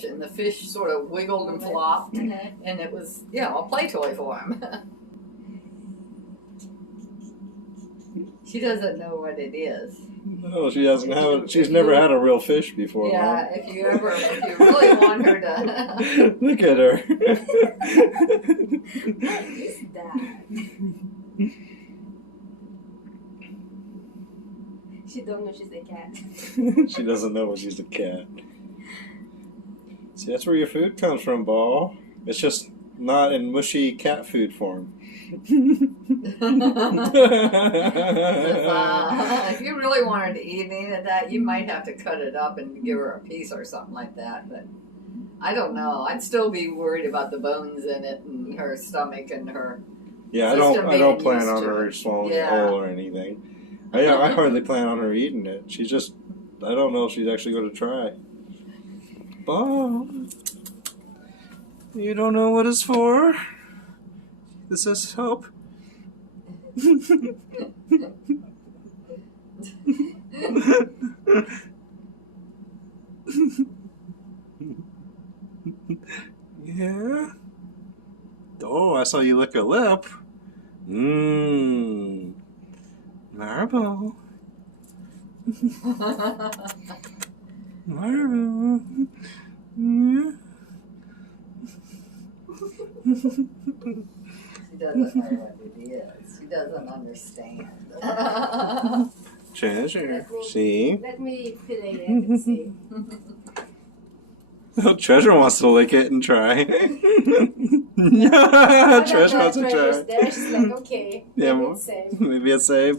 fish, and the fish sort of wiggled and flopped, and it was, you know, a play toy for him. She doesn't know what it is. No, she doesn't have it. She's never had a real fish before. Yeah, Mom. if you really want her to. Look at her. What is that? She don't know she's a cat. She doesn't know she's a cat. See, that's where your food comes from, Ball. It's just not in mushy cat food form. If you really wanted to eat any of that, you might have to cut it up and give her a piece or something like that. But I don't know. I'd still be worried about the bones in it and her stomach and her. Yeah, I don't plan on her swallowing it whole or anything. I hardly plan on her eating it. She's just, I don't know if she's actually going to try. Bob, you don't know what it's for? This is help. Yeah? Oh, I saw you lick a lip. Mmm. Marble. Marble. Yeah. She doesn't know what it is. She doesn't understand. Treasure. See? Let me play it and see. Oh, Treasure wants to lick it and try. Treasure wants to try. There. She's like, okay, Yeah, maybe it's safe. maybe it's safe.